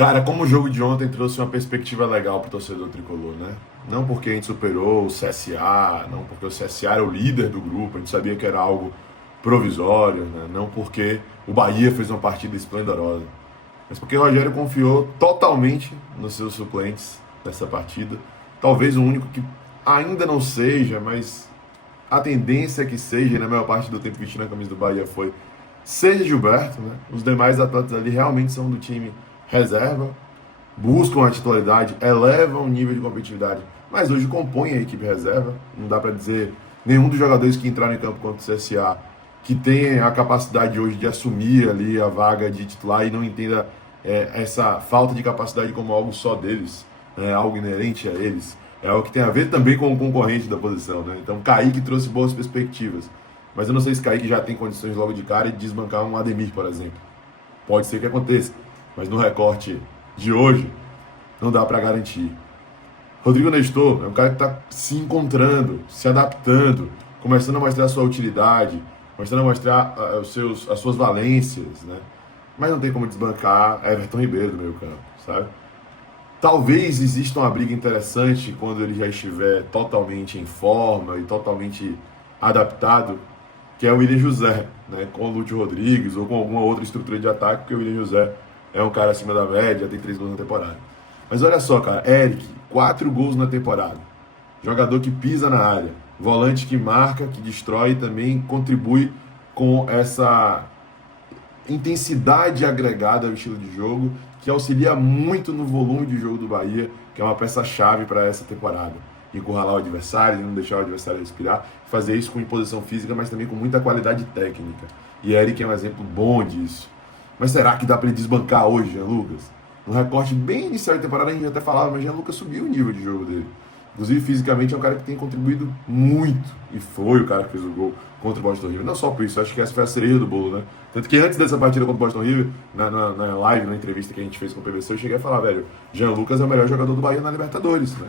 Cara, como o jogo de ontem trouxe uma perspectiva legal pro torcedor tricolor, né? Não porque a gente superou o CSA, não porque o CSA era o líder do grupo, a gente sabia que era algo provisório, né? Não porque o Bahia fez uma partida esplendorosa, mas porque o Rogério confiou totalmente nos seus suplentes nessa partida. Talvez o único que ainda não seja, mas a tendência é que seja, e na maior parte do tempo vestindo a camisa do Bahia foi seja Gilberto, né? Os demais atletas ali realmente são do time reserva, buscam a titularidade, elevam o nível de competitividade, mas hoje compõem a equipe reserva. Não dá para dizer nenhum dos jogadores que entraram em campo contra o CSA que tem a capacidade hoje de assumir ali a vaga de titular e não entenda essa falta de capacidade como algo só deles, né? Algo inerente a eles. É algo que tem a ver também com o concorrente da posição, né? Então, Kaique trouxe boas perspectivas. Mas eu não sei se Kaique já tem condições logo de cara de desbancar um Ademir, por exemplo. Pode ser que aconteça, mas no recorte de hoje, não dá para garantir. Rodrigo Nestor é um cara que está se encontrando, se adaptando, começando a mostrar a sua utilidade, começando a mostrar as suas valências, né? Mas não tem como desbancar Everton Ribeiro do meio campo, sabe? Talvez exista uma briga interessante quando ele já estiver totalmente em forma e totalmente adaptado, que é o William José, né? Com o Lúcio Rodrigues ou com alguma outra estrutura de ataque, porque o William José é um cara acima da média, tem 3 gols na temporada. Mas olha só, cara, Eric, 4 gols na temporada. Jogador que pisa na área, volante que marca, que destrói e também contribui com essa intensidade agregada ao estilo de jogo, que auxilia muito no volume de jogo do Bahia, que é uma peça-chave para essa temporada. Encurralar o adversário, não deixar o adversário respirar, fazer isso com imposição física, mas também com muita qualidade técnica. E Eric é um exemplo bom disso. Mas será que dá para ele desbancar hoje, Jean Lucas? No recorte bem inicial de temporada, a gente até falava, mas Jean Lucas subiu o nível de jogo dele. Inclusive, fisicamente, é um cara que tem contribuído muito. E foi o cara que fez o gol contra o Boston River. Não só por isso, acho que essa foi a cereja do bolo, né? Tanto que antes dessa partida contra o Boston River, na live, na entrevista que a gente fez com o PVC, eu cheguei a falar, velho, Jean Lucas é o melhor jogador do Bahia na Libertadores, né?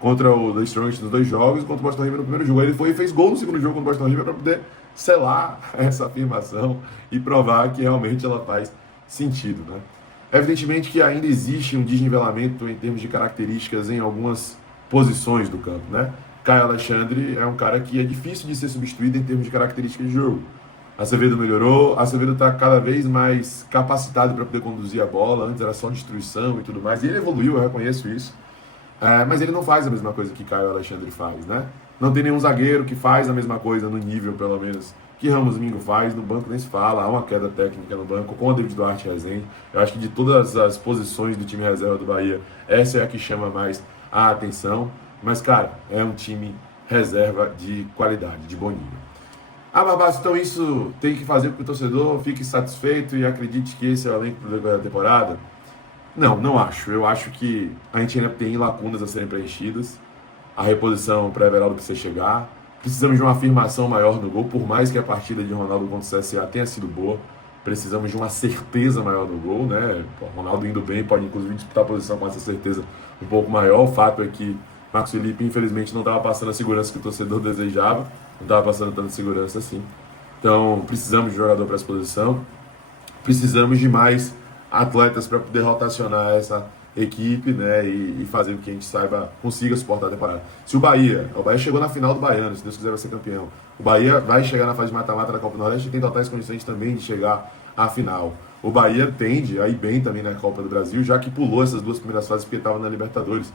Contra o The Strongest nos 2 jogos e contra o Boston River no primeiro jogo. Aí ele foi e fez gol no segundo jogo contra o Boston River para poder selar essa afirmação e provar que realmente ela faz sentido, né? Evidentemente que ainda existe um desnivelamento em termos de características em algumas posições do campo, né? Caio Alexandre é um cara que é difícil de ser substituído em termos de características de jogo. Acevedo melhorou, Acevedo está cada vez mais capacitado para poder conduzir a bola, antes era só destruição e tudo mais, e ele evoluiu, eu reconheço isso, mas ele não faz a mesma coisa que Caio Alexandre faz, né? Não tem nenhum zagueiro que faz a mesma coisa no nível, pelo menos, que Ramos Mingo faz, no banco nem se fala, há uma queda técnica no banco, com o David Duarte e Rezende. Eu acho que de todas as posições do time reserva do Bahia, essa é a que chama mais a atenção, mas, cara, é um time reserva de qualidade, de bom nível. Ah, Barbaço, então isso tem que fazer com que o torcedor fique satisfeito e acredite que esse é o elenco da temporada? Não, não acho. Eu acho que a gente ainda tem lacunas a serem preenchidas. A reposição para Everaldo precisa chegar. Precisamos de uma afirmação maior no gol, por mais que a partida de Ronaldo contra o CSA tenha sido boa. Precisamos de uma certeza maior no gol, né? O Ronaldo indo bem, pode inclusive disputar a posição com essa certeza um pouco maior. O fato é que Marcos Felipe, infelizmente, não estava passando a segurança que o torcedor desejava. Não estava passando tanta segurança assim. Então, precisamos de jogador para essa posição. Precisamos de mais atletas para poder rotacionar essa equipe, né, e fazer com que a gente consiga suportar a temporada. Se o Bahia chegou na final do Baiano, se Deus quiser vai ser campeão, o Bahia vai chegar na fase de mata-mata da Copa do Nordeste e tem totais condições também de chegar à final. O Bahia tende a ir bem também na Copa do Brasil, já que pulou essas 2 primeiras fases porque estava na Libertadores.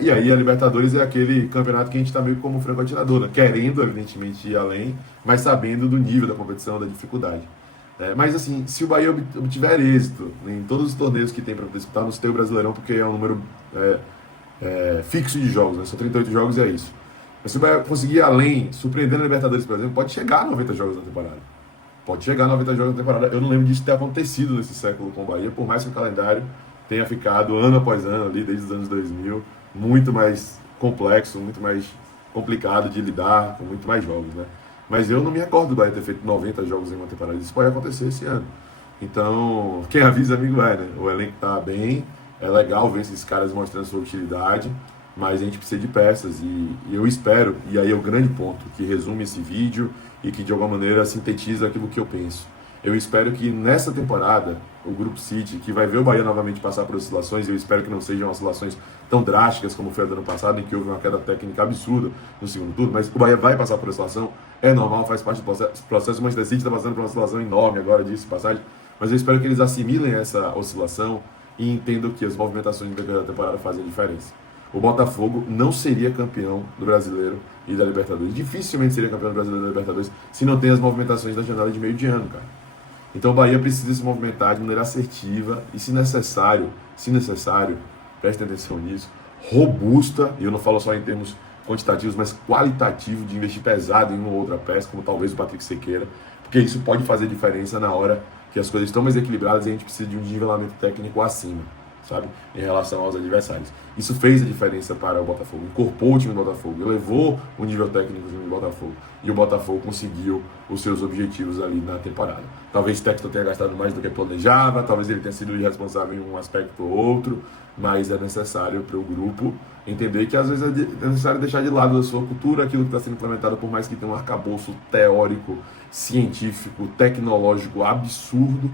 E aí a Libertadores é aquele campeonato que a gente está meio como franco atirador, né? Querendo, evidentemente, ir além, mas sabendo do nível da competição, da dificuldade. Mas assim, se o Bahia obtiver êxito em todos os torneios que tem para disputar, não se tem o Brasileirão, porque é um número fixo de jogos, né? São 38 jogos e é isso. Mas se o Bahia conseguir ir além, surpreendendo a Libertadores, por exemplo, pode chegar a 90 jogos na temporada. Pode chegar a 90 jogos na temporada. Eu não lembro disso ter acontecido nesse século com o Bahia, por mais que o calendário tenha ficado ano após ano ali, desde os anos 2000, muito mais complexo, muito mais complicado de lidar, com muito mais jogos, né? Mas eu não me recordo do Bahia ter feito 90 jogos em uma temporada. Isso pode acontecer esse ano. Então, quem avisa, amigo é, né? O elenco tá bem, é legal ver esses caras mostrando sua utilidade, mas a gente precisa de peças e eu espero, e aí é o grande ponto, que resume esse vídeo e que de alguma maneira sintetiza aquilo que eu penso. Eu espero que nessa temporada, o Grupo City, que vai ver o Bahia novamente passar por oscilações, eu espero que não sejam oscilações tão drásticas como foi a do ano passado, em que houve uma queda técnica absurda no segundo turno, mas o Bahia vai passar por oscilação, é normal, faz parte do processo. O Manchester City está passando por uma oscilação enorme agora, disse passagem, mas eu espero que eles assimilem essa oscilação e entendam que as movimentações da temporada fazem a diferença. O Botafogo não seria campeão do Brasileiro e da Libertadores. Dificilmente seria campeão do Brasileiro e da Libertadores se não tem as movimentações da janela de meio de ano, cara. Então o Bahia precisa se movimentar de maneira assertiva e, se necessário, preste atenção nisso, robusta, e eu não falo só em termos quantitativos, mas qualitativo, de investir pesado em uma ou outra peça, como talvez o Patrick Sequeira, porque isso pode fazer diferença na hora que as coisas estão mais equilibradas e a gente precisa de um nivelamento técnico acima, sabe, em relação aos adversários. Isso fez a diferença para o Botafogo, incorporou o time do Botafogo, elevou o nível técnico do time do Botafogo, e o Botafogo conseguiu os seus objetivos ali na temporada. Talvez Textor tenha gastado mais do que planejava, talvez ele tenha sido irresponsável em um aspecto ou outro, mas é necessário para o grupo entender que às vezes é necessário deixar de lado a sua cultura, aquilo que está sendo implementado, por mais que tenha um arcabouço teórico, científico, tecnológico absurdo,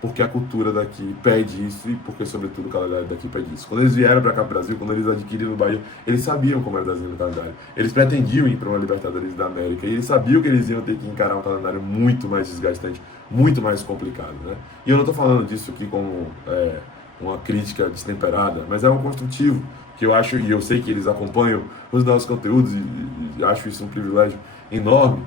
porque a cultura daqui pede isso e porque, sobretudo, o calendário daqui pede isso. Quando eles vieram para cá para o Brasil, quando eles adquiriram o Bahia, eles sabiam como era o desenho do calendário. Eles pretendiam ir para uma Libertadores da América e eles sabiam que eles iam ter que encarar um calendário muito mais desgastante, muito mais complicado, né? E eu não estou falando disso aqui como uma crítica destemperada, mas é um construtivo que eu acho, e eu sei que eles acompanham os nossos conteúdos e acho isso um privilégio enorme,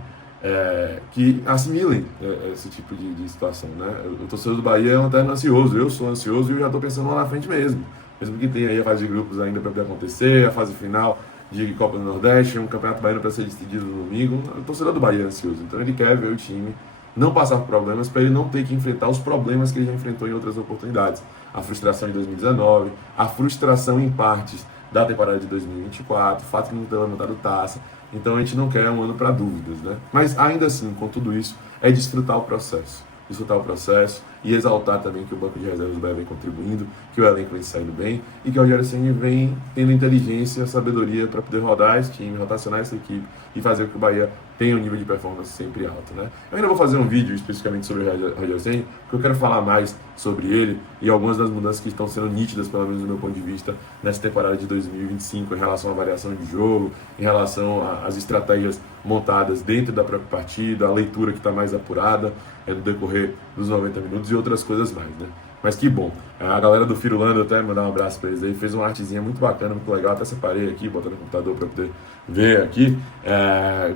que assimilem esse tipo de situação, né? O torcedor do Bahia é um eterno ansioso, eu sou ansioso e eu já estou pensando lá na frente mesmo que tenha aí a fase de grupos ainda para poder acontecer, a fase final de Copa do Nordeste, um campeonato baiano para ser decidido no domingo. O torcedor do Bahia é ansioso, então ele quer ver o time não passar por problemas, para ele não ter que enfrentar os problemas que ele já enfrentou em outras oportunidades. A frustração de 2019, a frustração em partes da temporada de 2024, o fato de não ter levantado taça. Então a gente não quer um ano para dúvidas, né? Mas ainda assim, com tudo isso, é desfrutar o processo. Desfrutar o processo e exaltar também que o banco de reservas do Bahia vem contribuindo, que o elenco vem saindo bem e que o Rogério Ceni vem tendo inteligência, sabedoria para poder rodar esse time, rotacionar essa equipe e fazer com que o Bahia tenha um nível de performance sempre alto, né? Eu ainda vou fazer um vídeo especificamente sobre o Rogério Ceni, porque eu quero falar mais sobre ele e algumas das mudanças que estão sendo nítidas, pelo menos do meu ponto de vista, nessa temporada de 2025, em relação à variação de jogo, em relação às estratégias montadas dentro da própria partida, a leitura que está mais apurada no decorrer dos 90 minutos e outras coisas mais, né? Mas que bom. A galera do Firulando, até mandar um abraço para eles aí, fez uma artezinha muito bacana, muito legal, até separei aqui, botando no computador para poder ver aqui,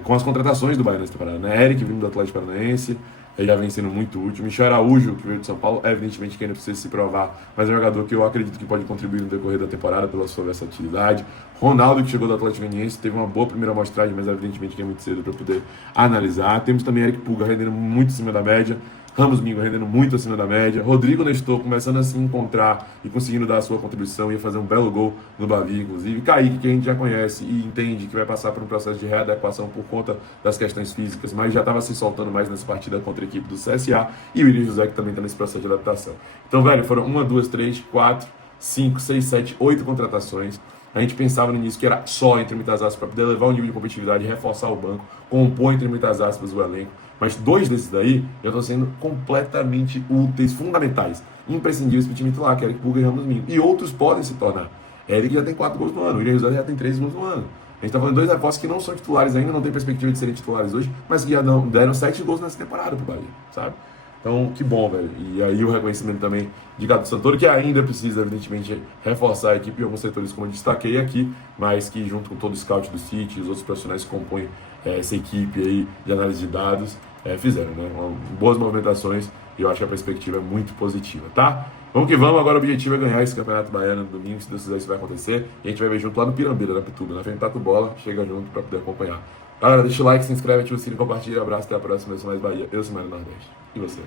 com as contratações do Bahia nessa temporada, né? Eric, vindo do Atlético Paranaense, ele já vem sendo muito útil. Michel Araújo, que veio de São Paulo, evidentemente que ainda precisa se provar, mas é um jogador que eu acredito que pode contribuir no decorrer da temporada pela sua versatilidade. Ronaldo, que chegou do Atlético Goianiense, teve uma boa primeira amostragem, mas evidentemente que é muito cedo para poder analisar. Temos também Eric Pulga rendendo muito acima da média, Ramos Mingo rendendo muito acima da média, Rodrigo Nestor começando a se encontrar e conseguindo dar a sua contribuição, ia fazer um belo gol no Bavi, inclusive. Kaique, que a gente já conhece e entende que vai passar por um processo de readequação por conta das questões físicas, mas já estava se soltando mais nessa partida contra a equipe do CSA, e o William José, que também está nesse processo de adaptação. Então, velho, foram 1, 2, 3, 4, 5, 6, 7, 8 contratações. A gente pensava no início que era só, entre muitas aspas, para poder levar o nível de competitividade, reforçar o banco, compor, entre muitas aspas, o elenco. Mas 2 desses daí já estão sendo completamente úteis, fundamentais, imprescindíveis para o time titular, que é Eric Pulga e Ramos Mingo. E outros podem se tornar. Eric já tem 4 gols no ano, o William José já tem 3 gols no ano. A gente está falando de 2 reforços que não são titulares ainda, não tem perspectiva de serem titulares hoje, mas que já deram 7 gols nessa temporada para o Bahia, sabe? Então, que bom, velho. E aí o reconhecimento também de Gato Santoro, que ainda precisa, evidentemente, reforçar a equipe em alguns setores, como eu destaquei aqui, mas que junto com todo o scout do City e os outros profissionais que compõem essa equipe aí de análise de dados, fizeram, né? Boas movimentações e eu acho que a perspectiva é muito positiva, tá? Vamos que vamos, agora o objetivo é ganhar esse Campeonato Baiano no domingo, se Deus quiser isso vai acontecer, e a gente vai ver junto lá no Pirambeira, na Pituba, na frente do Taco Bola, chega junto para poder acompanhar. Galera, deixa o like, se inscreve, ativa o sininho, compartilha, abraço, até a próxima, eu sou mais Bahia, eu sou mais Nordeste. E você?